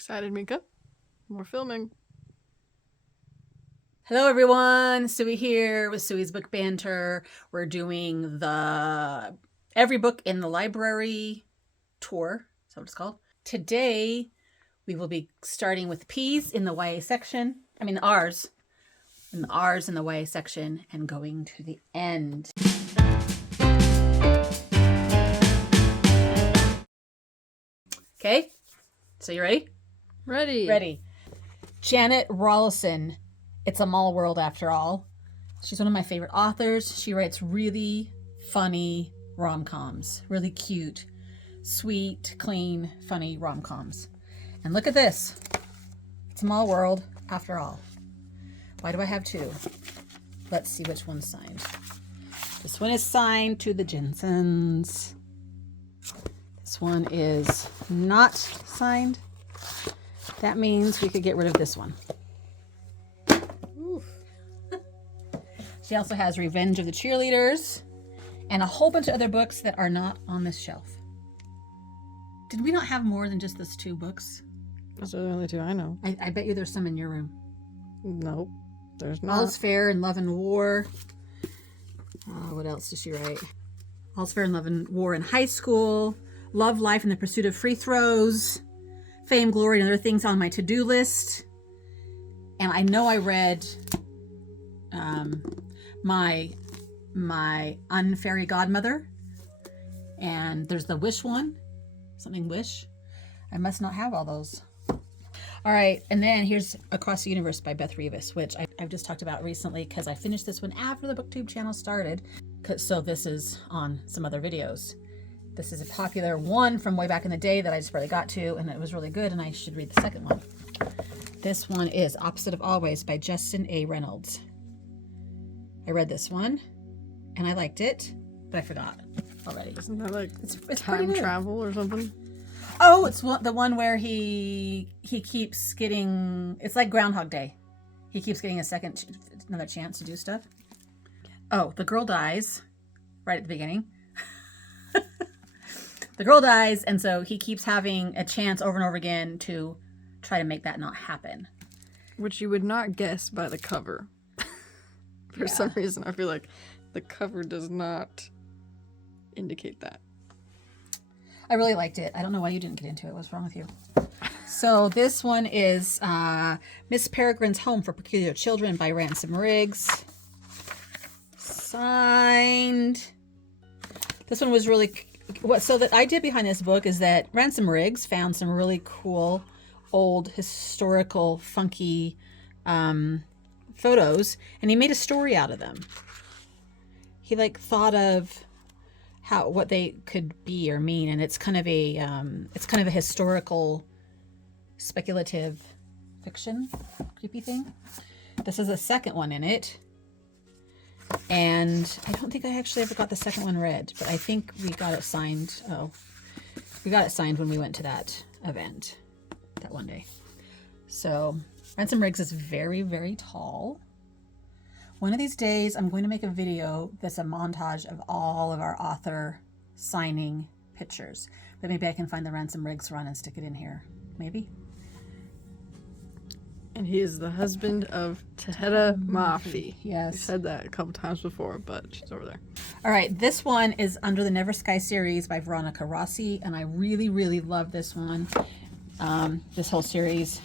Excited, Mika? We're filming. Hello everyone, Suey here with Suey's Book Banter. We're doing the Every Book in the Library tour. Is that what it's called? Today we will be starting with P's in the YA section. I mean R's. In the R's in the YA section and going to the end. Okay, so you ready? Ready. Ready. Janet Rawlinson. It's a Mall World after all. She's one of my favorite authors. She writes really funny rom-coms. Really cute, sweet, clean, funny rom-coms. And look at this. It's a Mall World after all. Why do I have two? Let's see which one's signed. This one is signed to the Jensens. This one is not signed. That means we could get rid of this one. Oof. She also has Revenge of the Cheerleaders and a whole bunch of other books that are not on this shelf. Did we not have more than just those two books? Those are the only two I know. I bet you there's some in your room. Nope, there's not. All's Fair in Love and War. What else does she write? All's Fair in Love and War in High School. Love, Life, and the Pursuit of Free Throws. Fame, Glory, and Other Things on my to-do list. And I know I read my Unfairy Godmother. And there's the Wish one. Something Wish. I must not have all those. All right, and then here's Across the Universe by Beth Revis, which I've just talked about recently because I finished this one after the booktube channel started. So this is on some other videos. This is a popular one from way back in the day that I just barely got to, and it was really good, and I should read the second one. This one is Opposite of Always by Justin A. Reynolds. I read this one, and I liked it, but I forgot already. Isn't that like It's time travel or something? Oh, it's the one where he keeps getting, it's like Groundhog Day. He keeps getting another chance to do stuff. Oh, the girl dies right at the beginning. The girl dies, and so he keeps having a chance over and over again to try to make that not happen. Which you would not guess by the cover. For some reason, I feel like the cover does not indicate that. I really liked it. I don't know why you didn't get into it. What's wrong with you? So this one is Miss Peregrine's Home for Peculiar Children by Ransom Riggs. Signed. This one was really... So the idea behind this book is that Ransom Riggs found some really cool, old, historical, funky photos, and he made a story out of them. He thought of what they could be or mean, and it's kind of a historical, speculative fiction, creepy thing. This is the second one in it. And I don't think I actually ever got the second one read, but I think we got it signed. Oh, we got it signed when we went to that event that one day. So Ransom Riggs is very, very tall. One of these days, I'm going to make a video that's a montage of all of our author signing pictures. But maybe I can find the Ransom Riggs run and stick it in here. Maybe. And he is the husband of Taheta Mafi. Yes. We said that a couple times before, but she's over there. All right, this one is Under the Never Sky series by Veronica Rossi, and I really, really love this one. This whole series,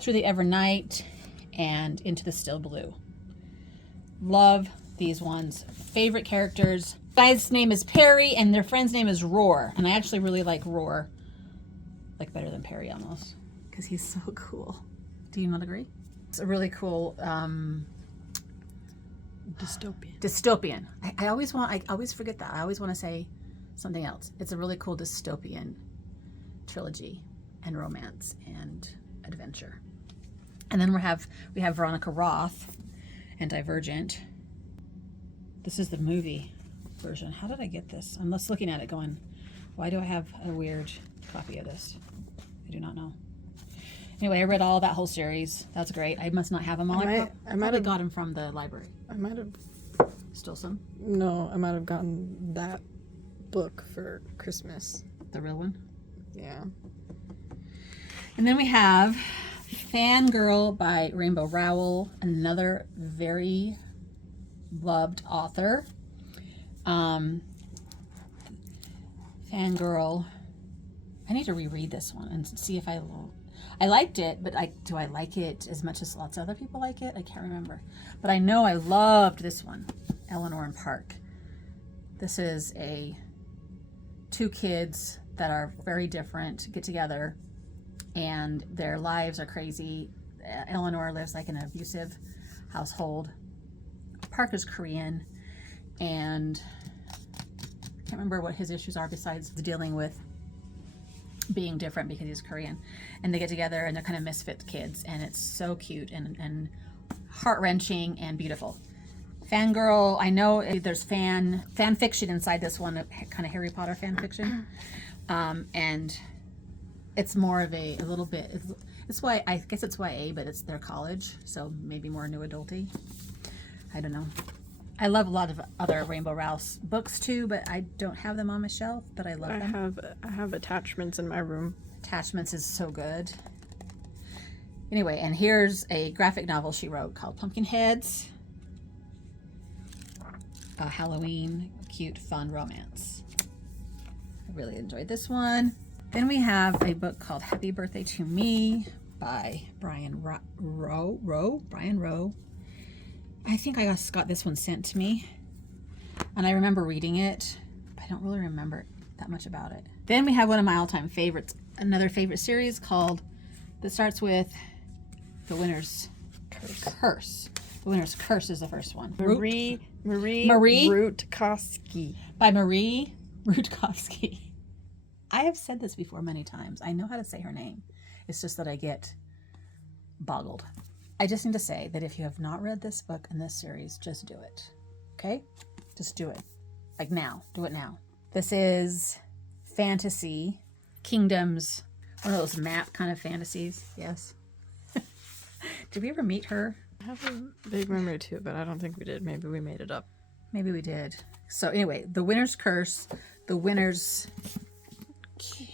Through the Evernight and Into the Still Blue. Love these ones. Favorite characters. Guy's name is Perry, and their friend's name is Roar, and I actually really like Roar, better than Perry almost, because he's so cool. Do you not agree? It's a really cool dystopian. I always forget that. I always want to say something else. It's a really cool dystopian trilogy and romance and adventure. And then we have Veronica Roth and Divergent. This is the movie version. How did I get this? I'm just looking at it going, why do I have a weird copy of this? I do not know. Anyway, I read all that whole series. That's great. I must not have them all. I might have got them from the library. I might have... Stole some? No, I might have gotten that book for Christmas. The real one? Yeah. And then we have Fangirl by Rainbow Rowell, another very loved author. Fangirl. I need to reread this one and see if I liked it, but do I like it as much as lots of other people like it? I can't remember. But I know I loved this one, Eleanor and Park. This is two kids that are very different get together, and their lives are crazy. Eleanor lives like in an abusive household. Park is Korean, and I can't remember what his issues are besides dealing with being different because he's Korean. And they get together and they're kind of misfit kids, and it's so cute and heart-wrenching and beautiful. Fangirl, I know there's fan fiction inside this one, kind of Harry Potter fan fiction. And it's more of a little bit, it's why, I guess it's YA, but it's their college, so maybe more new adulty. I don't know. I love a lot of other Rainbow Rowell books too, but I don't have them on my shelf, but I love them. I have Attachments in my room. Attachments is so good. Anyway, and here's a graphic novel she wrote called Pumpkinheads. A Halloween, cute, fun romance. I really enjoyed this one. Then we have a book called Happy Birthday to Me by Brian Rowe. Brian Rowe. I think I got this one sent to me, and I remember reading it, but I don't really remember that much about it. Then we have one of my all-time favorites, another favorite series that starts with The Winner's Curse. The Winner's Curse is the first one. Marie Rutkovsky. By Marie Rutkovsky. I have said this before many times. I know how to say her name. It's just that I get boggled. I just need to say that if you have not read this book and this series, just do it. Okay? Just do it. Like now. Do it now. This is fantasy, kingdoms, one of those map kind of fantasies. Yes. Did we ever meet her? I have a big memory too, but I don't think we did. Maybe we made it up. Maybe we did. So anyway, The Winner's Curse, The Winner's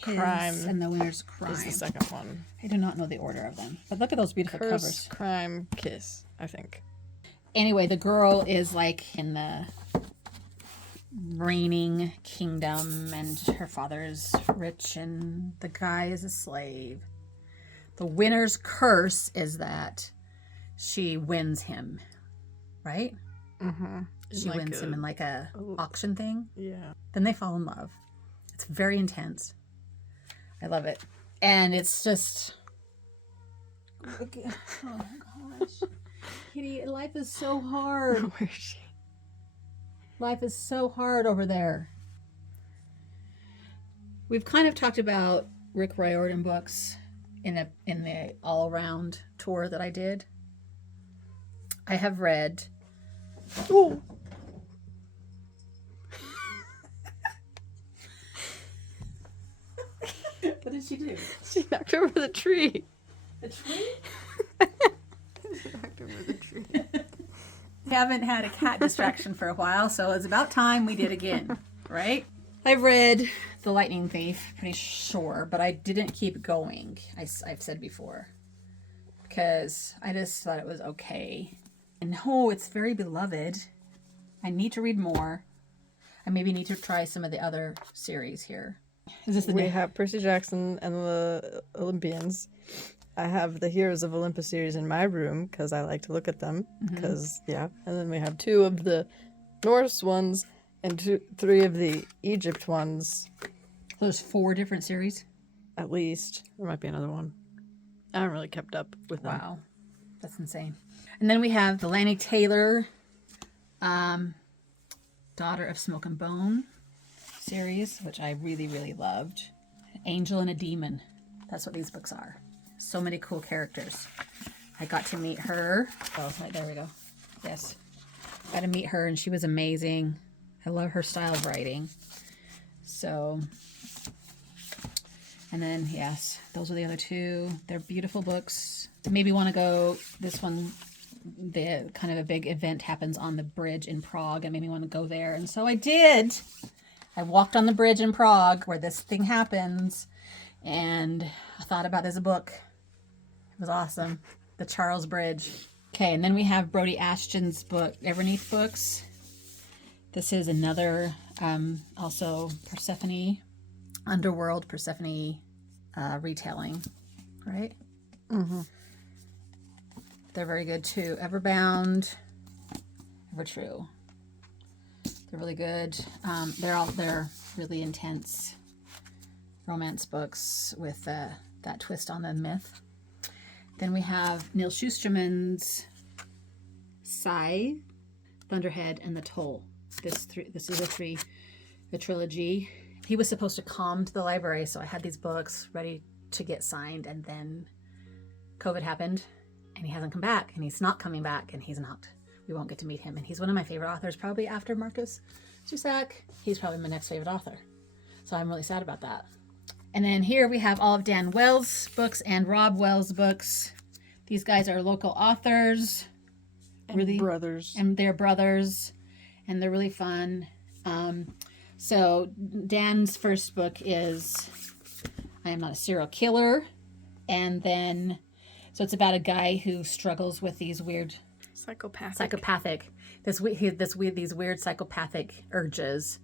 Crime, and The Winner's Crime is the second one. I do not know the order of them, but look at those beautiful Curse, covers. Crime, Kiss, I think. Anyway, the girl is like in the reigning kingdom, and her father is rich and the guy is a slave. The winner's curse is that she wins him, right? Mm-hmm. She wins him in like a auction thing. Yeah. Then they fall in love. It's very intense. I love it. And it's just... Oh gosh. Kitty, life is so hard. Where is she? Life is so hard over there. We've kind of talked about Rick Riordan books in the all-around tour that I did. I have read... Oh. What did she do? She knocked over the tree. The tree? She knocked over the tree. We haven't had a cat distraction for a while, so it's about time we did again, right? I've read The Lightning Thief, pretty sure, but I didn't keep going, I've said before, because I just thought it was okay. And no, it's very beloved. I need to read more. I maybe need to try some of the other series here. Is this We have Percy Jackson and the Olympians. I have the Heroes of Olympus series in my room because I like to look at them. Because, yeah. And then we have 2 of the Norse ones and 3 of the Egypt ones. There's 4 different series? At least. There might be another one. I haven't really kept up with them. Wow. That's insane. And then we have the Lanny Taylor, Daughter of Smoke and Bone series, which I really, really loved. Angel and a Demon. That's what these books are. So many cool characters. I got to meet her. Oh, right, there we go. Yes. Got to meet her, and she was amazing. I love her style of writing. So, and then, yes, those are the other 2. They're beautiful books. Maybe want to go, this one, the kind of a big event happens on the bridge in Prague, and made me want to go there. And so I did. I walked on the bridge in Prague where this thing happens, and thought about this book. It was awesome. The Charles Bridge. Okay, and then we have Brody Ashton's book, Everneath Books. This is another, also Persephone, Underworld Persephone retelling, right? Mm-hmm. They're very good too. Everbound, Evertrue. They're really good. They're really intense romance books with that twist on the myth. Then we have Neil Schusterman's Sigh, Thunderhead, and The Toll. This is a trilogy. He was supposed to come to the library, so I had these books ready to get signed, and then COVID happened, and he hasn't come back, and he's not coming back, and we won't get to meet him. And he's one of my favorite authors, probably after Marcus Zusak. He's probably my next favorite author. So I'm really sad about that. And then here we have all of Dan Wells' books and Rob Wells' books. These guys are local authors. And brothers. And they're brothers. And they're really fun. So Dan's first book is I Am Not a Serial Killer. And then, so it's about a guy who struggles with these weird... these weird psychopathic urges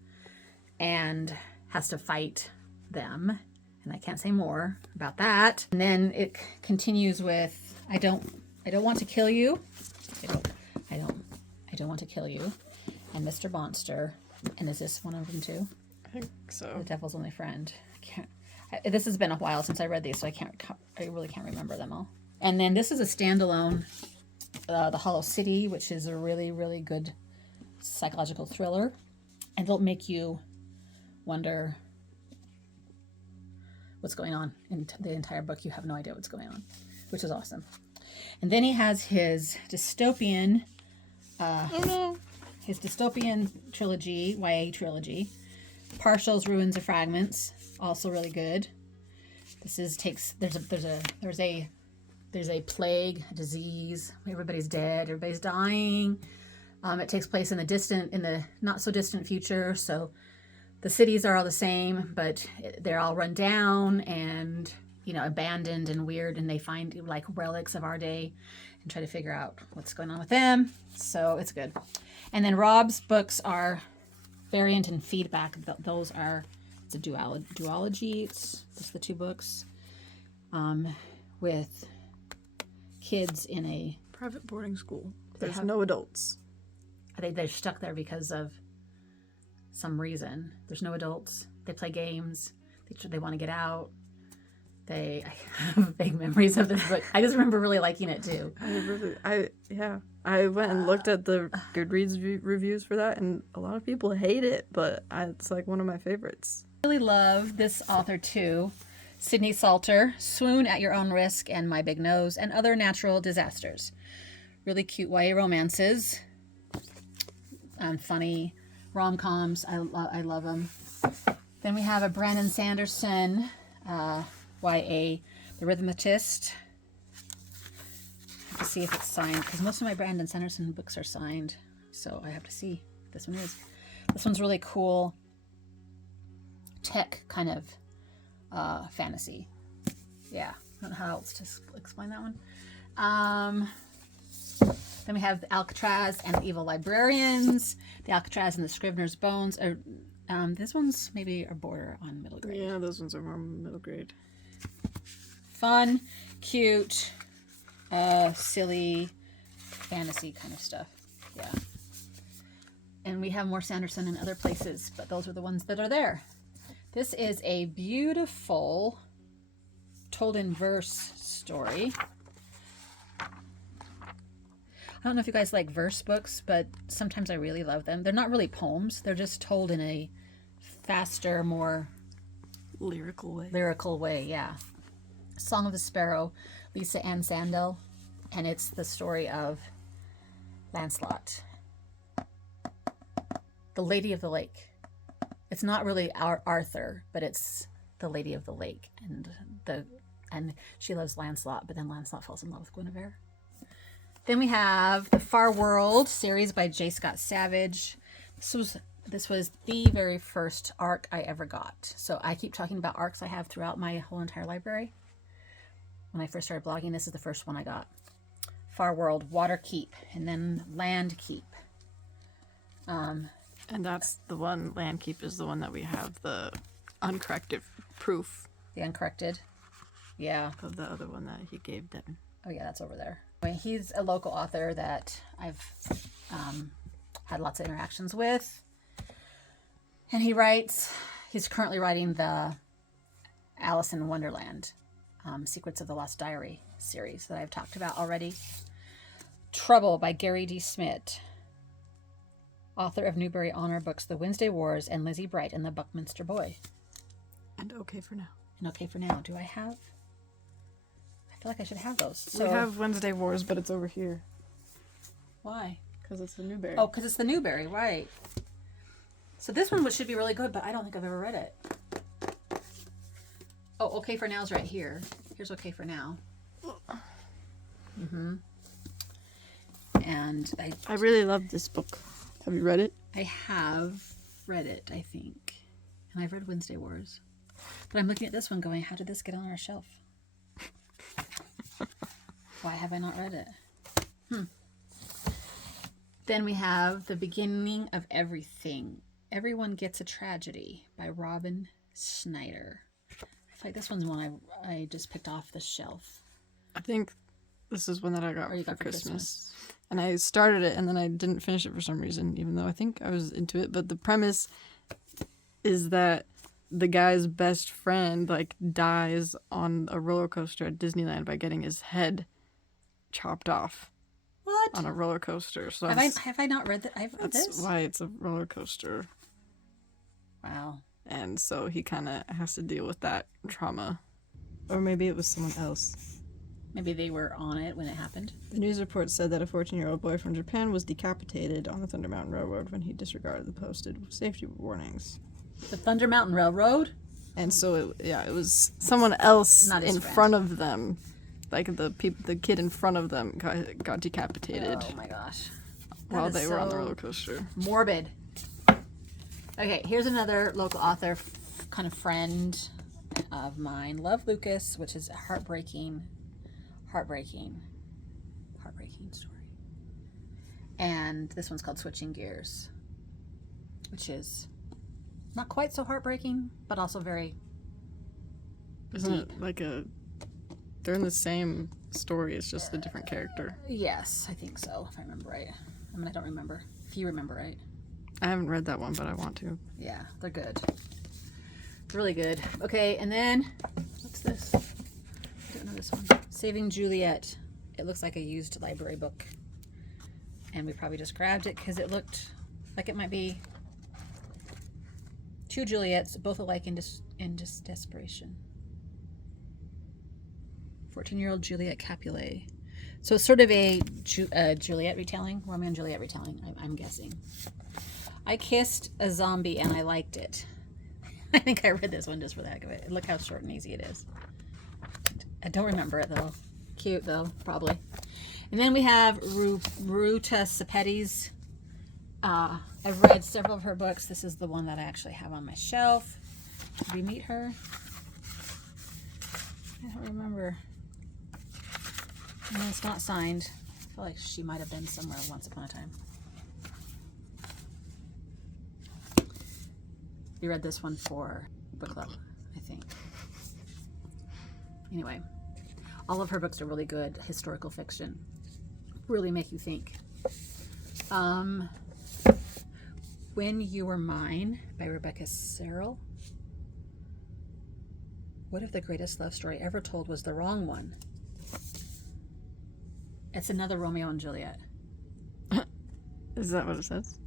and has to fight them. And I can't say more about that. And then it continues with I don't want to kill you. I don't want to kill you. And Mr. Monster. And is this one of them too? I think so. The Devil's Only Friend. This has been a while since I read these, so I really can't remember them all. And then this is a standalone, The Hollow City, which is a really, really good psychological thriller. And it'll make you wonder what's going on in the entire book. You have no idea what's going on, which is awesome. And then he has his dystopian trilogy, YA trilogy, Partials, Ruins, and Fragments, also really good. There's a plague, a disease, everybody's dead, everybody's dying. It takes place in the not so distant future, so the cities are all the same, but they're all run down and, abandoned and weird, and they find like relics of our day and try to figure out what's going on with them. So it's good. And then Rob's books are Variant and Feedback. It's a duology. It's just the two books with kids in a private boarding school. There's no adults. They're stuck there because of some reason. There's no adults. They play games. They want to get out. I have vague memories of this book. I just remember really liking it too. I went and looked at the Goodreads reviews for that, and a lot of people hate it, but it's like one of my favorites. I really love this author too. Sydney Salter, Swoon at Your Own Risk, and My Big Nose, and Other Natural Disasters. Really cute YA romances. Funny rom-coms. I love them. Then we have a Brandon Sanderson YA, The Rhythmatist. I have to see if it's signed, because most of my Brandon Sanderson books are signed, so I have to see if this one is. This one's really cool. Tech kind of fantasy. Yeah, I don't know how else to explain that one. Then we have Alcatraz and the Evil Librarians. The Alcatraz and the Scrivener's Bones. This one's maybe a border on middle grade. Yeah, those ones are more middle grade. Fun, cute, silly, fantasy kind of stuff. Yeah. And we have more Sanderson in other places, but those are the ones that are there. This is a beautiful told in verse story. I don't know if you guys like verse books, but sometimes I really love them. They're not really poems. They're just told in a faster, more lyrical way. Yeah. Song of the Sparrow, Lisa Ann Sandel, and it's the story of Lancelot, the Lady of the Lake. It's not really Arthur, but it's the Lady of the Lake, and she loves Lancelot, but then Lancelot falls in love with Guinevere. Then we have the Far World series by J. Scott Savage. This was the very first ARC I ever got. So I keep talking about ARCs I have throughout my whole entire library. when I first started blogging. This is the first one I got. Far World, Water Keep, and then Land Keep. And that's the one, Land Keep is the one that we have the uncorrected proof. The uncorrected. Yeah. Of the other one that he gave them. Oh yeah, that's over there. He's a local author that I've had lots of interactions with. And he's currently writing the Alice in Wonderland, Secrets of the Lost Diary series that I've talked about already. Trouble by Gary D. Smith, author of Newbery Honor books The Wednesday Wars and Lizzie Bright and the Buckminster Boy. And Okay for Now. And Okay for Now. Do I have? I feel like I should have those. So, we have Wednesday Wars, but it's over here. Why? Because it's the Newbery. Oh, because it's the Newbery, right. So this one should be really good, but I don't think I've ever read it. Oh, Okay for Now's right here. Here's Okay for Now. Mm-hmm. And I really love this book. Have you read it? I have read it, I think. And I've read Wednesday Wars. But I'm looking at this one going, how did this get on our shelf? Why have I not read it? Then we have The Beginning of Everything. Everyone Gets a Tragedy by Robin Snyder. I feel like this one's one I just picked off the shelf. I think this is one that I got Or you for got for Christmas. And I started it and then I didn't finish it for some reason, even though I think I was into it. But the premise is that the guy's best friend dies on a roller coaster at Disneyland by getting his head chopped off. What? On a roller coaster. So Have I not read that? I've read that's this? why it's a roller coaster. Wow. And so he kind of has to deal with that trauma. Or maybe it was someone else. Maybe they were on it when it happened. The news report said that a 14-year-old boy from Japan was decapitated on the Thunder Mountain Railroad when he disregarded the posted safety warnings. The Thunder Mountain Railroad? And so, it was someone else Not his in friend. front of them. The kid in front of them got decapitated Oh my gosh. while is they were on the so roller coaster. Morbid. Okay, here's another local author, kind of friend of mine. Love Lucas, which is a heartbreaking story. And this one's called Switching Gears, which is not quite so heartbreaking, but also very Isn't deep. it they're in the same story, it's just a different character. Yes, I think so, if I remember right. I mean, I don't remember. If you remember right. I haven't read that one, but I want to. Yeah, they're good. Really good. Okay, and then, what's this? I don't know this one. Saving Juliet. It looks like a used library book. And we probably just grabbed it because it looked like it might be two Juliets, both alike in just desperation. 14-year-old Juliet Capulet. So it's sort of a Juliet retelling, Romeo and Juliet retelling, I'm guessing. I Kissed a Zombie and I Liked It. I think I read this one just for the heck of it. Look how short and easy it is. I don't remember it though. Cute though, probably. And then we have Ruta Sepetys. I've read several of her books. This is the one that I actually have on my shelf. Did we meet her? I don't remember. No, it's not signed. I feel like she might have been somewhere once upon a time. We read this one for book club, I think. Anyway, all of her books are really good. Historical fiction. Really make you think. When You Were Mine by Rebecca Serrell. What if the greatest love story ever told was the wrong one? It's another Romeo and Juliet. Is that what it says?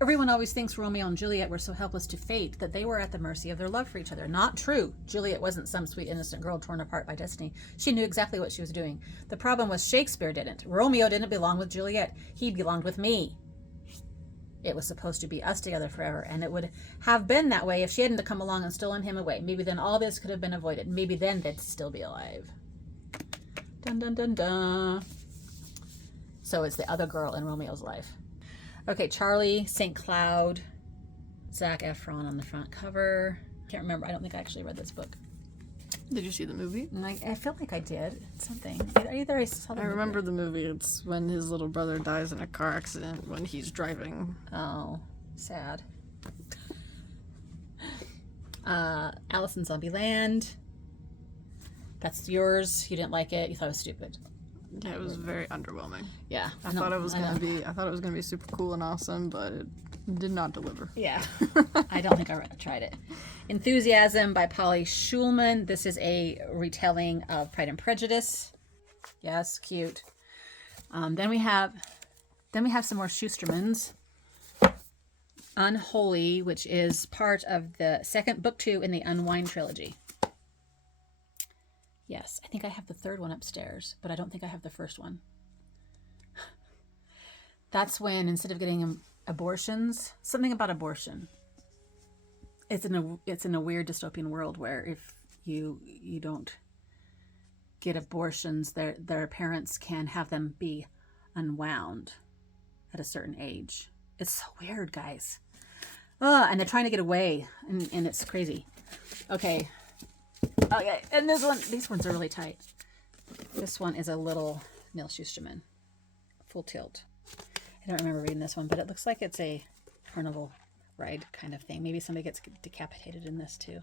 Everyone always thinks Romeo and Juliet were so helpless to fate that they were at the mercy of their love for each other. Not true. Juliet wasn't some sweet innocent girl torn apart by destiny. She knew exactly what she was doing. The problem was Shakespeare didn't. Romeo didn't belong with Juliet. He belonged with me. It was supposed to be us together forever, and it would have been that way if she hadn't come along and stolen him away. Maybe then all this could have been avoided. Maybe then they'd still be alive. Dun dun dun dun. So it's the other girl in Romeo's life. Okay, Charlie St. Cloud, Zac Efron on the front cover. Can't remember. I don't think I actually read this book. Did you see the movie? I feel like I did something. Either I saw the I movie. remember the movie. It's when his little brother dies in a car accident when he's driving. Oh, sad. Alice in Zombieland. That's yours. You didn't like it. You thought it was stupid. Yeah, it was very underwhelming. Yeah, I thought it was gonna be super cool and awesome, but it did not deliver. Yeah, I don't think I tried it. Enthusiasm by Polly Schulman. This is a retelling of Pride and Prejudice. Yes, cute. Then we have some more Schustermans. Unholy, which is part of the second book 2 in the Unwind trilogy. Yes, I think I have the third one upstairs, but I don't think I have the first one. That's when, instead of getting abortions, something about abortion. It's in a weird dystopian world where if you don't get abortions, their parents can have them be unwound at a certain age. It's so weird, guys. And they're trying to get away, and it's crazy. Okay, and these ones are really tight. This one is a little Neil Schusterman, full tilt. I don't remember reading this one, but it looks like it's a carnival ride kind of thing. Maybe somebody gets decapitated in this too.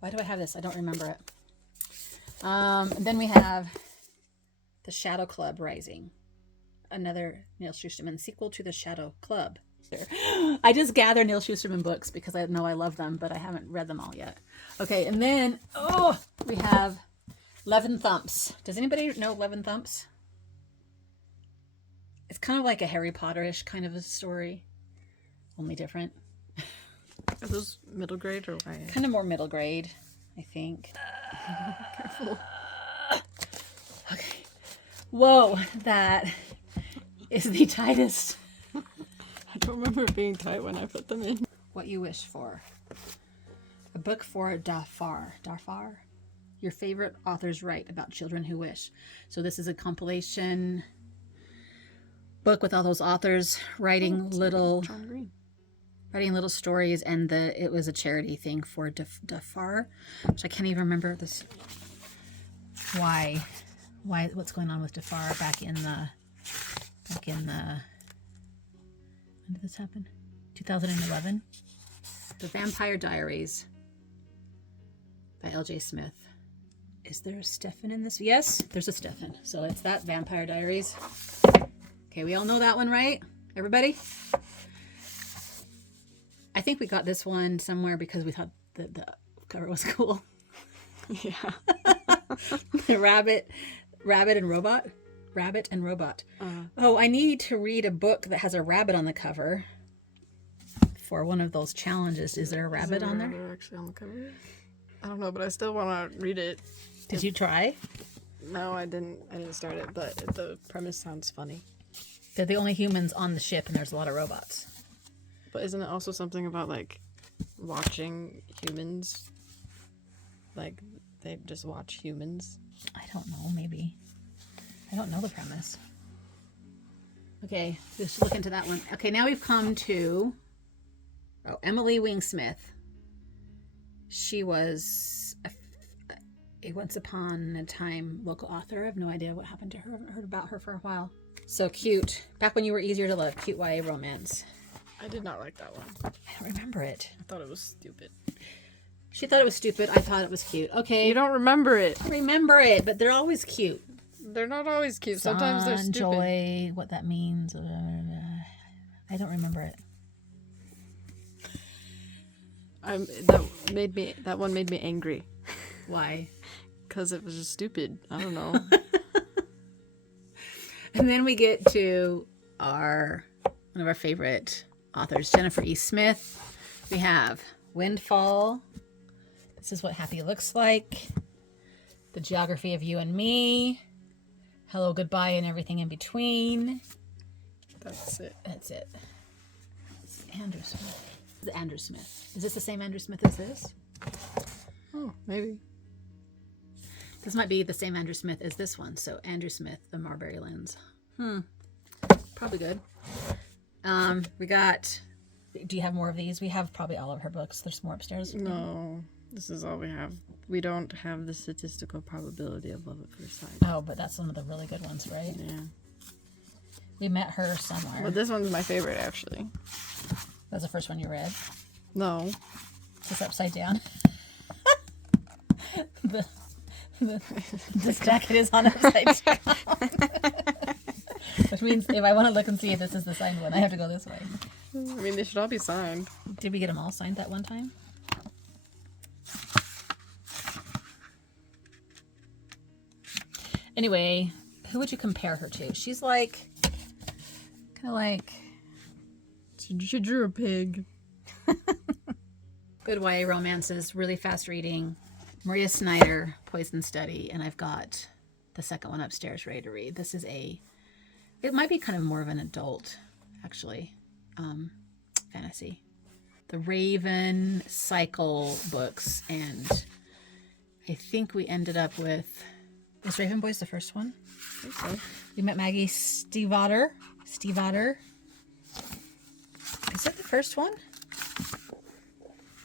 Why do I have this? I don't remember it. And then we have The Shadow Club Rising, another Neil Schusterman sequel to The Shadow Club. I just gather Neil Schusterman books because I know I love them, but I haven't read them all yet. Okay, and then we have Levin Thumps. Does anybody know Levin Thumps? It's kind of like a Harry Potter-ish kind of a story, only different. Are those middle grade or YA? Kind of more middle grade, I think. Careful. Okay. Whoa, that is the tightest. I don't remember it being tight when I put them in. What You Wish For. A book for Darfar. Darfar? Your favorite authors write about children who wish. So this is a compilation book with all those authors writing little stories, and it was a charity thing for Darfar, which I can't even remember this. What's going on with Darfar back in the when did this happen? 2011. The Vampire Diaries by L.J. Smith. Is there a Stefan in this? Yes, there's a Stefan. So it's that Vampire Diaries. Okay, we all know that one, right? Everybody? I think we got this one somewhere because we thought the cover was cool. Yeah. The rabbit and robot. Rabbit and Robot. Oh, I need to read a book that has a rabbit on the cover for one of those challenges. Is there a rabbit on there? Is there a rabbit actually on the cover? I don't know, but I still want to read it. Did you try? No, I didn't start it, but the premise sounds funny. They're the only humans on the ship, and there's a lot of robots. But isn't it also something about, like, watching humans? Like, they just watch humans? I don't know, maybe. I don't know the premise. Okay, just look into that one. Okay, now we've come to Emily Wingsmith. She was a once upon a time local author. I have no idea what happened to her. I haven't heard about her for a while. So cute. Back when you were easier to love. Cute YA romance. I did not like that one. I don't remember it. I thought it was stupid. She thought it was stupid. I thought it was cute. Okay. You don't remember it. I remember it, but they're always cute. They're not always cute. Sometimes they're stupid. Joy, what that means. I don't remember it. That one made me angry. Why? Because it was just stupid. I don't know. And then we get to one of our favorite authors, Jennifer E. Smith. We have Windfall. This is what happy looks like. The Geography of You and Me. Hello, Goodbye, and Everything in Between. That's it. It's Andrew Smith. The Andrew Smith. Is this the same Andrew Smith as this? Oh, maybe. This might be the same Andrew Smith as this one. So Andrew Smith, The Marbury Lens. Probably good. We got... Do you have more of these? We have probably all of her books. There's more upstairs. No. This is all we have. We don't have the statistical probability of love at first sight. Oh, but that's one of the really good ones, right? Yeah. We met her somewhere. But this one's my favorite, actually. That's the first one you read. No. It's upside down. This jacket is on upside down. Which means if I want to look and see if this is the signed one, I have to go this way. I mean, they should all be signed. Did we get them all signed that one time? Anyway, who would you compare her to? She's like, kind of like... She drew a pig. Good YA romances, really fast reading. Maria Snyder, Poison Study, and I've got the second one upstairs ready to read. This is it might be kind of more of an adult, actually, fantasy. The Raven Cycle books, and I think we ended up with, was Raven Boys the first one? I think so. We met Maggie Stiefvater. Is it the first one?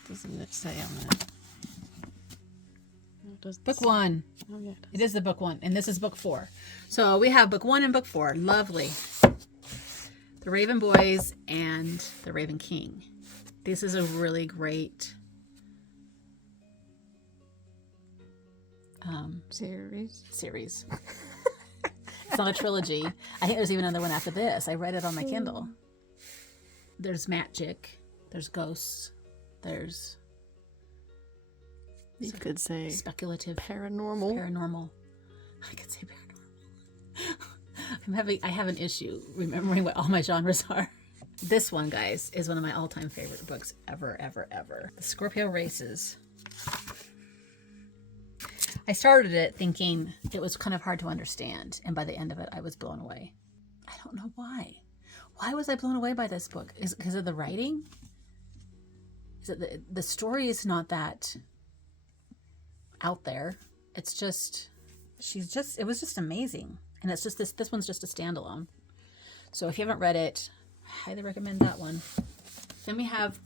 Doesn't it say on that? No, it doesn't Book say. 1. Oh, yeah. It is the book 1, and this is book 4. So we have book 1 and book 4. Lovely. The Raven Boys and the Raven King. This is a really great series. It's not a trilogy. I think there's even another one after this. I read it on my Kindle. There's magic. There's ghosts. There's You could say speculative. paranormal. I could say paranormal. I have an issue remembering what all my genres are. This one, guys, is one of my all-time favorite books ever. The Scorpio Races. I started it thinking it was kind of hard to understand, and by the end of it, I was blown away. I don't know why. Why was I blown away by this book? Is it because of the writing? Is it the story is not that out there. It's just, it was just amazing. And it's just this one's just a standalone. So if you haven't read it, I highly recommend that one. Then we have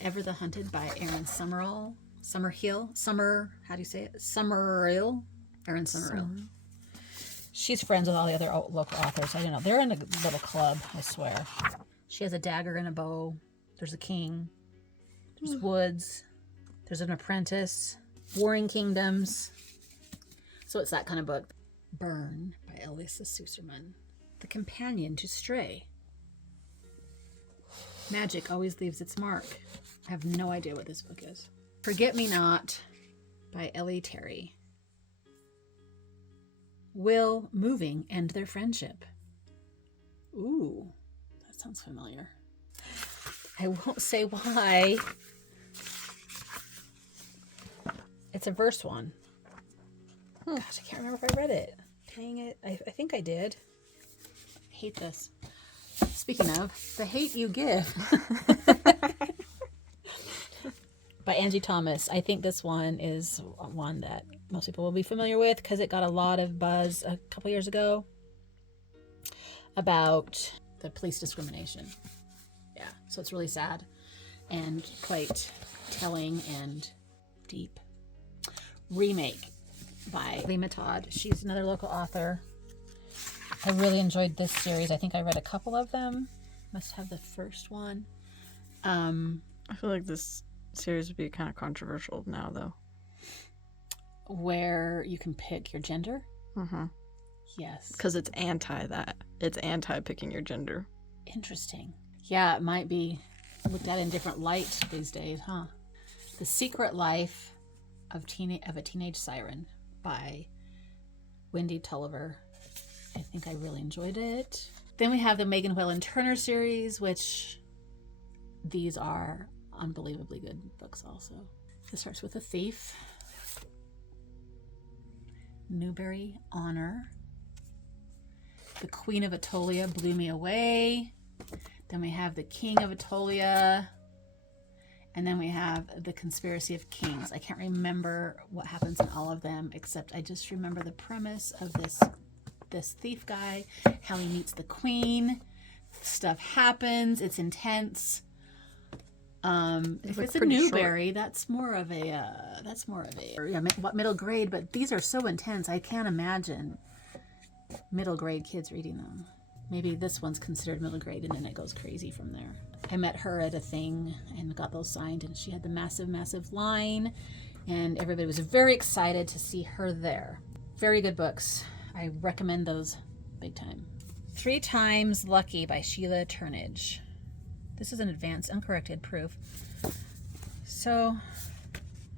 Ever the Hunted by Erin Summerhill. Erin Summerhill. She's friends with all the other local authors. I don't know. They're in a little club, I swear. She has a dagger and a bow. There's a king. There's woods. There's an apprentice. Warring Kingdoms. So it's that kind of book. Burn by Elisa Suserman. The Companion to Stray. Magic always leaves its mark. I have no idea what this book is. Forget Me Not by Ellie Terry. Will moving end their friendship? Ooh, that sounds familiar. I won't say why. It's a verse one. Gosh, I can't remember if I read it. Dang it. I think I did. I hate this. Speaking of, the hate you give. By Angie Thomas. I think this one is one that most people will be familiar with because it got a lot of buzz a couple years ago about the police discrimination. Yeah, so it's really sad and quite telling and deep. Remake by Lima Todd. She's another local author. I really enjoyed this series. I think I read a couple of them. Must have the first one. I feel like this series would be kind of controversial now, though. Where you can pick your gender? Mm-hmm. Yes. Because it's anti that. It's anti picking your gender. Interesting. Yeah, it might be looked at in different light these days, huh? The Secret Life of a Teenage Siren by Wendy Tulliver. I think I really enjoyed it. Then we have the Megan Whalen Turner series, which these are unbelievably good books also. This starts with A Thief. Newbery Honor. The Queen of Atolia Blew Me Away. Then we have The King of Atolia. And then we have The Conspiracy of Kings. I can't remember what happens in all of them, except I just remember the premise of this thief guy, how he meets the queen. Stuff happens. It's intense. If look it's a pretty short. Newbery, that's more of a what middle grade. But these are so intense. I can't imagine middle grade kids reading them. Maybe this one's considered middle grade, and then it goes crazy from there. I met her at a thing and got those signed, and she had the massive line, and everybody was very excited to see her there. Very good books. I recommend those big time. 3 Times Lucky by Sheila Turnage. This is an advanced uncorrected proof. So,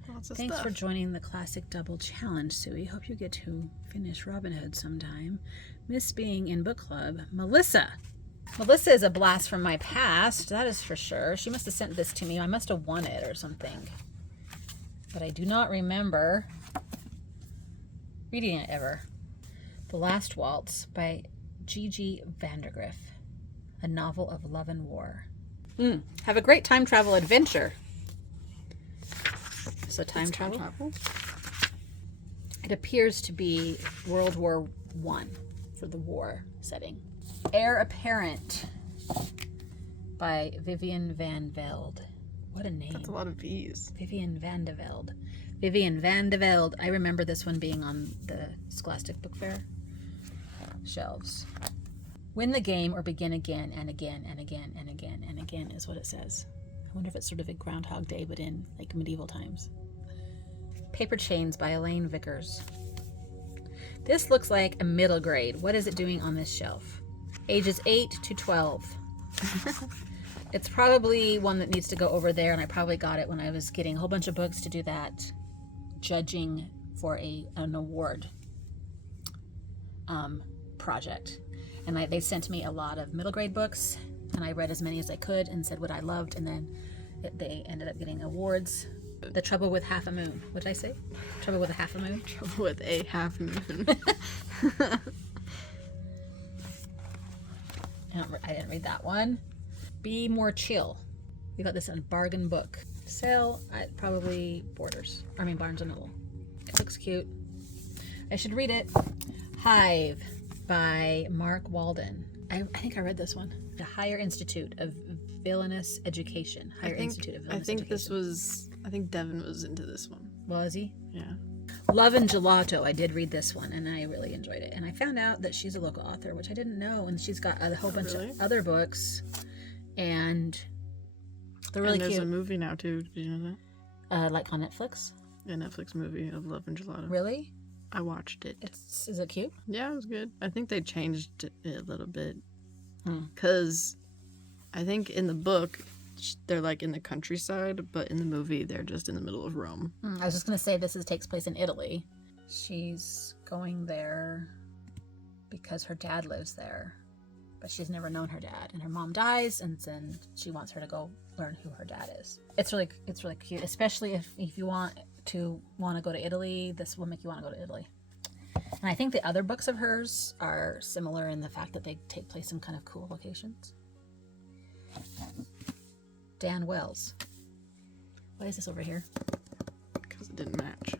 Lots of thanks stuff. for joining the Classic Double Challenge, Suey. Hope you get to finish Robin Hood sometime. Miss being in book club. Melissa. Melissa is a blast from my past, that is for sure. She must have sent this to me. I must have won it or something. But I do not remember reading it ever. The Last Waltz by Gigi Vandergriff. A novel of love and war. Have a great time travel adventure. So time travel? It appears to be World War I for the war setting. Heir Apparent by Vivian Van Velde. What a name. That's a lot of V's. Vivian Van de Velde. Vivian Van de Velde. I remember this one being on the Scholastic Book Fair shelves. Win the game or begin again and again and again and again and again is what it says. I wonder if it's sort of a Groundhog Day, but in like medieval times. Paper Chains by Elaine Vickers. This looks like a middle grade. What is it doing on this shelf? Ages 8 to 12. It's probably one that needs to go over there, and I probably got it when I was getting a whole bunch of books to do that judging for an award project. And they sent me a lot of middle grade books, and I read as many as I could and said what I loved, and then they ended up getting awards. The Trouble with Half a Moon. What did I say? Trouble with a Half a Moon? Trouble with a half moon. I didn't read that one. Be More Chill. We got this in bargain book. Sale at probably Barnes & Noble. It looks cute. I should read it. Hive by Mark Walden. I think I read this one. The Higher Institute of Villainous Education. I think Devin was into this one. Was he? Yeah. Love and Gelato. I did read this one, and I really enjoyed it. And I found out that she's a local author, which I didn't know. And she's got a whole bunch of other books, and they're really there's cute. a movie now too. Did you know that? Like on Netflix. A Netflix movie of Love and Gelato. Really? I watched it. Is it cute? Yeah, it was good. I think they changed it a little bit. Because I think in the book, they're like in the countryside, but in the movie, they're just in the middle of Rome. I was just going to say takes place in Italy. She's going there because her dad lives there, but she's never known her dad. And her mom dies, and then she wants her to go learn who her dad is. It's really cute, especially if you want to go to Italy. This will make you want to go to Italy. And I think the other books of hers are similar in the fact that they take place in kind of cool locations. Dan Wells. Why is this over here? Because it didn't match.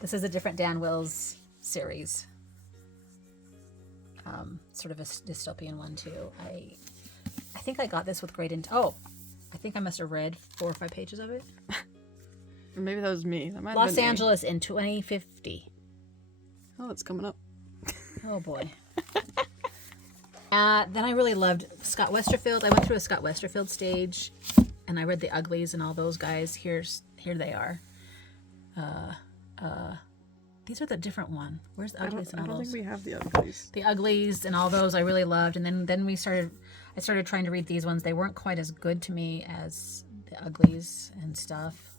This is a different Dan Wells series. Sort of a dystopian one too. I think I got this with great I think I must have read 4 or 5 pages of it. Maybe that was me. That might have Los been me. Angeles in 2050. Oh, it's coming up. Oh boy. Then I really loved Scott Westerfield. I went through a Scott Westerfield stage, and I read The Uglies and all those guys. Here they are. These are the different one. Where's The Uglies and all those? I don't think we have The Uglies. The Uglies and all those I really loved, and then I started trying to read these ones. They weren't quite as good to me as The Uglies and stuff.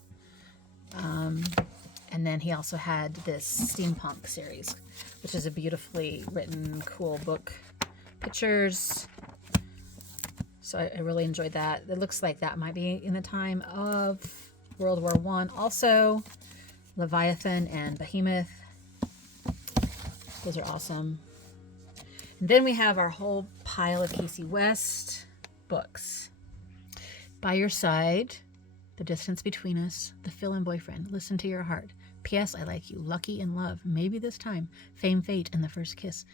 And then he also had this steampunk series, which is a beautifully written, cool book. Pictures. So I really enjoyed that. It looks like that might be in the time of World War I. Also, Leviathan and Behemoth. Those are awesome. And then we have our whole pile of Casey West books. By Your Side, The Distance Between Us, The Fill-In Boyfriend, Listen to Your Heart, P.S. I Like You, Lucky in Love, Maybe This Time, Fame, Fate, and The First Kiss.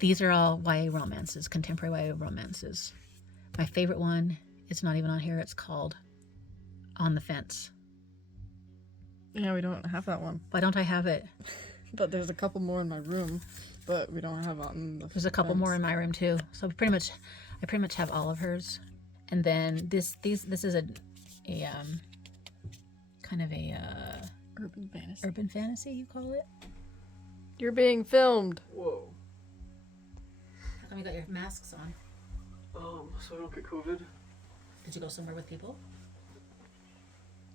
These are all YA romances, contemporary YA romances. My favorite one It's not even on here. It's called On the Fence. Yeah, we don't have that one. Why don't I have it? But there's a couple more in my room, but we don't have on the There's a couple more in my room too. So I pretty much have all of hers. And then this is a kind of a urban fantasy, you call it? You're being filmed. Whoa. How come you got your masks on? So I don't get COVID. Did you go somewhere with people?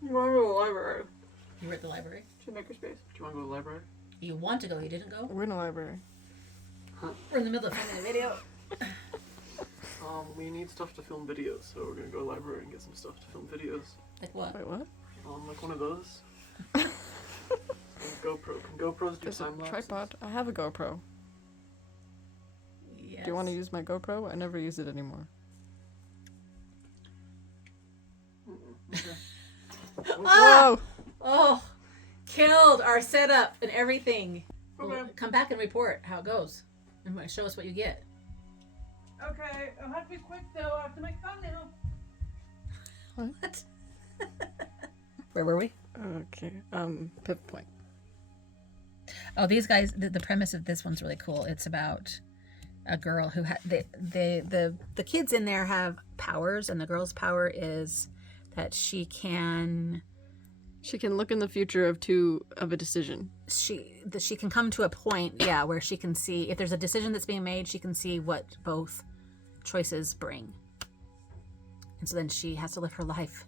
I want to go to the library. You were at the library? To Makerspace. Do you want to go to the library? You want to go, you didn't go? We're in a library. We're in the middle of filming a video. We need stuff to film videos, so we're gonna go to the library and get some stuff to film videos. Like what? Wait, what? Like one of those. GoPro. Can GoPros do There's a time lapses? tripod. I have a GoPro. Yes. Do you want to use my GoPro? I never use it anymore. Okay. Ah! Oh, killed our setup and everything. Okay. Well, come back and report how it goes and show us what you get. Okay, I'll have to be quick though. I have to make thumbnail. What? Where were we? Okay. Pivot point. Oh, these guys. The premise of this one's really cool. It's about a girl who the kids in there have powers, and the girl's power is that she can look in the future of a decision. she can come to a point, where she can see if there's a decision that's being made. She can see what both choices bring, and so then she has to live her life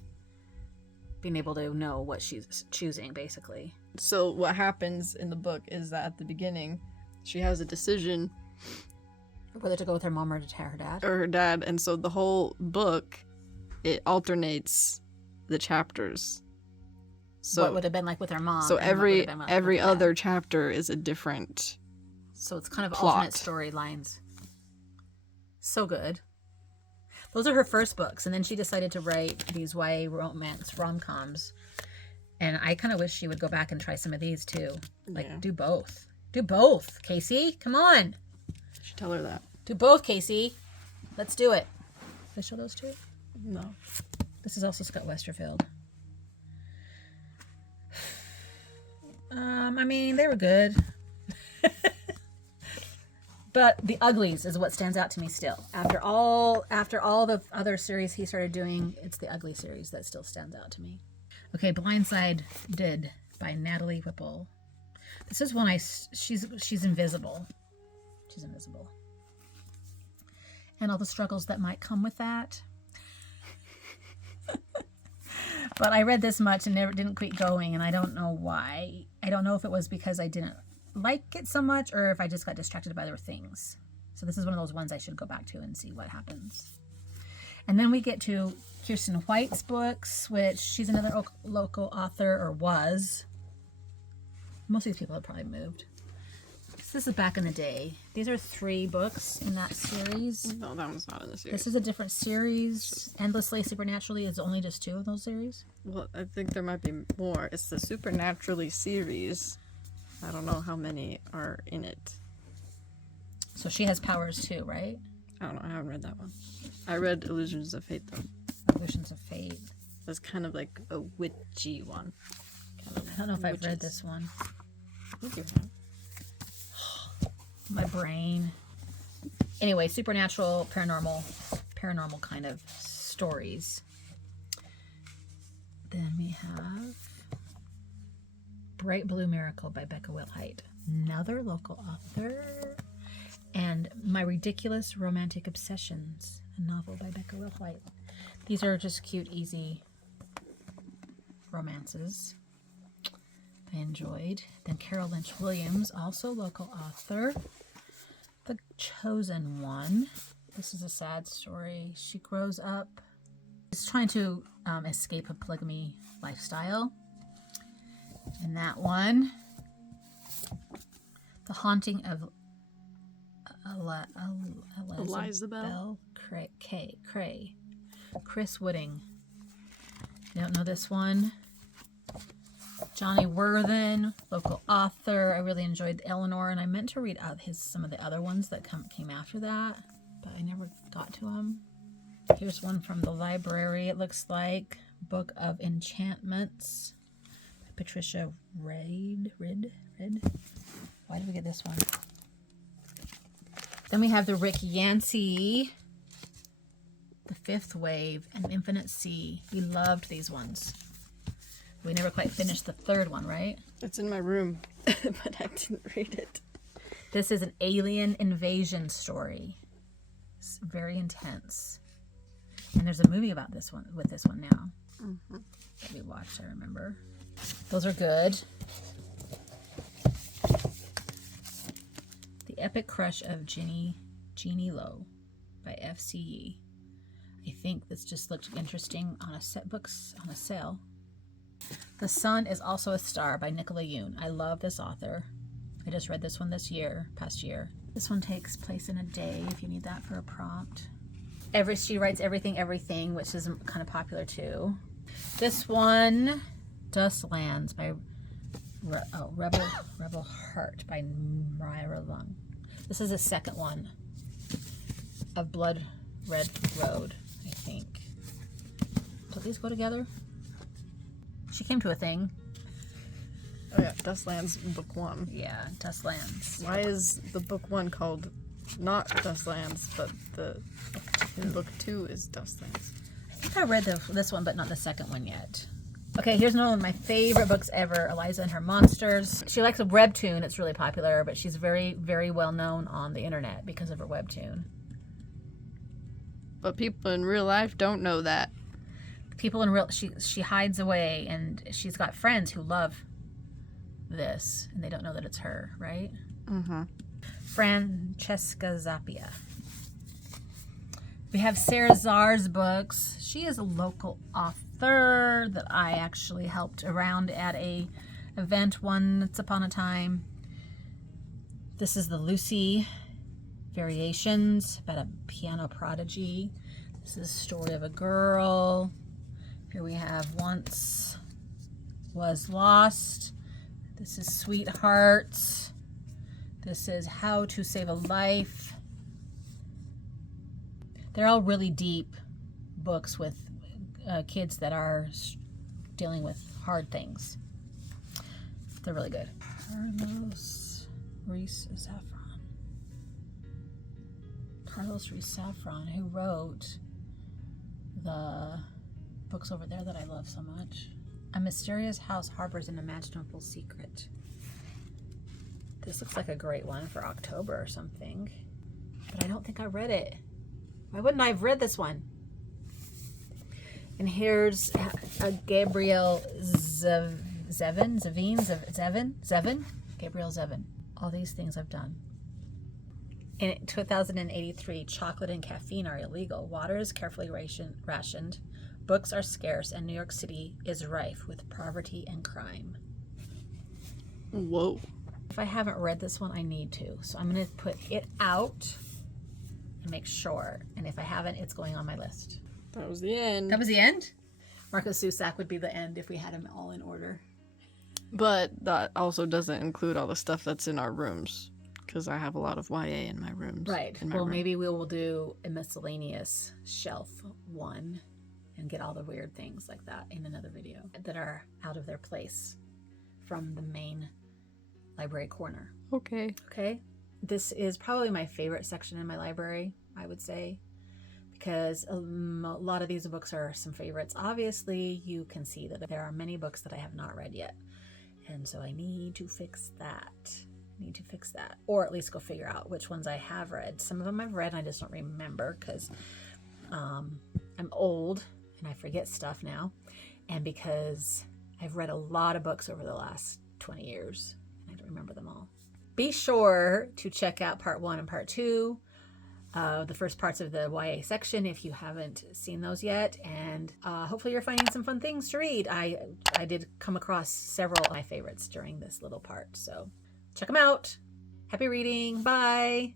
being able to know what she's choosing, basically. So what happens in the book is that at the beginning, she has a decision, Whether to go with her mom or to her dad. or her dad, and so the whole book, it alternates the chapters. So what would have been like with her mom. So and what would have been like every with her dad. other chapter is a different. So it's kind of plot. alternate storylines. So good. Those are her first books, and then she decided to write these YA romance rom-coms. And I kind of wish she would go back and try some of these too. Like, Yeah. do both. Do both, Casey. Come on. Should tell her that. Do both, Casey. Let's do it. Did I show those two? No. This is also Scott Westerfield. I mean, they were good. But The Uglies is what stands out to me still. After all the other series he started doing, it's The Ugly series that still stands out to me. Okay, Blindside Did by Natalie Whipple. This is one she's invisible. She's invisible. And all the struggles that might come with that. But I read this much and didn't keep going, and I don't know why. I don't know if it was because I didn't like it so much or if I just got distracted by other things. So this is one of those ones I should go back to and see what happens. And then we get to Kirsten White's books, which she's another local author, or was. Most of these people have probably moved. So this is back in the day. These are 3 books in that series. No, that one's not in the series. This is a different series. Endlessly Supernaturally is only just 2 of those series. Well, I think there might be more. It's the Supernaturally series. I don't know how many are in it. So she has powers too, right? I don't know. I haven't read that one. I read Illusions of Fate, though. Illusions of Fate. It's kind of like a witchy one. Kind of I don't know if I've read witches. this one. I think you have. My brain. Anyway, supernatural, paranormal kind of stories. Then we have Bright Blue Miracle by Becca Wilhite, another local author. And My Ridiculous Romantic Obsessions, a novel by Becca Wilhite. These are just cute, easy romances I enjoyed. Then Carol Lynch Williams, also local author. The Chosen One. This is a sad story. She grows up. She's trying to escape a polygamy lifestyle. And that one. The Haunting of Elizabeth Cray. Chris Wooding. You don't know this one. Johnny Worthen, local author. I really enjoyed Eleanor, and I meant to read some of the other ones that came after that, but I never got to them. Here's one from the library. It looks like Book of Enchantments by Patricia Rid. Why did we get this one? Then we have the Rick Yancey, The Fifth Wave, and Infinite Sea. We loved these ones. We never quite finished the third one, right? It's in my room, but I didn't read it. This is an alien invasion story. It's very intense. And there's a movie about this one, with this one now. Mm-hmm. That we watched, I remember. Those are good. The Epic Crush of Jeannie Lo by F.C. I think this just looked interesting on a set books on a sale. The Sun is Also a Star by Nicola Yoon. I love this author. I just read this one past year. This one takes place in a day if you need that for a prompt. She writes Everything, which is kind of popular too. This one, Dust Lands by Rebel Heart by Myra Lung. This is the second one of Blood Red Road, I think. Do these go together? She came to a thing. Oh yeah, Dustlands book 1. Yeah, Dustlands. Why is the book 1 called not Dustlands, but the book 2 is Dustlands? I think I read this one, but not the second one yet. Okay, here's one of my favorite books ever, Eliza and Her Monsters. She likes a webtoon. It's really popular, but she's very, very well known on the internet because of her webtoon. But people in real life don't know that. People in real, she hides away, and she's got friends who love this, and they don't know that it's her, right? Mm-hmm. Francesca Zappia. We have Sarah Czar's books. She is a local author that I actually helped around at a event once upon a time. This is the Lucy Variations about a piano prodigy. This is a story of a girl. Here we have Once Was Lost. This is Sweethearts. This is How to Save a Life. They're all really deep books with kids that are dealing with hard things. They're really good. Carlos Reese Saffron, who wrote the books over there that I love so much. A Mysterious House Harbors an Imaginable Secret. This looks like a great one for October or something, but I don't think I read it. Why wouldn't I have read this one? And here's a Gabrielle Zevin. Gabrielle Zevin. All these things I've done. In 2083, chocolate and caffeine are illegal. Water is carefully rationed. Books are scarce, and New York City is rife with poverty and crime. Whoa. If I haven't read this one, I need to. So I'm going to put it out and make sure. And if I haven't, it's going on my list. That was the end. That was the end? Marcus Zusak would be the end if we had him all in order. But that also doesn't include all the stuff that's in our rooms, because I have a lot of YA in my rooms. Right. In my Well, room. maybe we will do a miscellaneous shelf one and get all the weird things like that in another video that are out of their place from the main library corner. Okay. Okay. This is probably my favorite section in my library, I would say, because a lot of these books are some favorites. Obviously, you can see that there are many books that I have not read yet. And so I need to fix that. Or at least go figure out which ones I have read. Some of them I've read and I just don't remember because I'm old and I forget stuff now. And because I've read a lot of books over the last 20 years and I don't remember them all. Be sure to check out part 1 and part 2. The first parts of the YA section if you haven't seen those yet, and hopefully you're finding some fun things to read. I did come across several of my favorites during this little part, so check them out. Happy reading. Bye.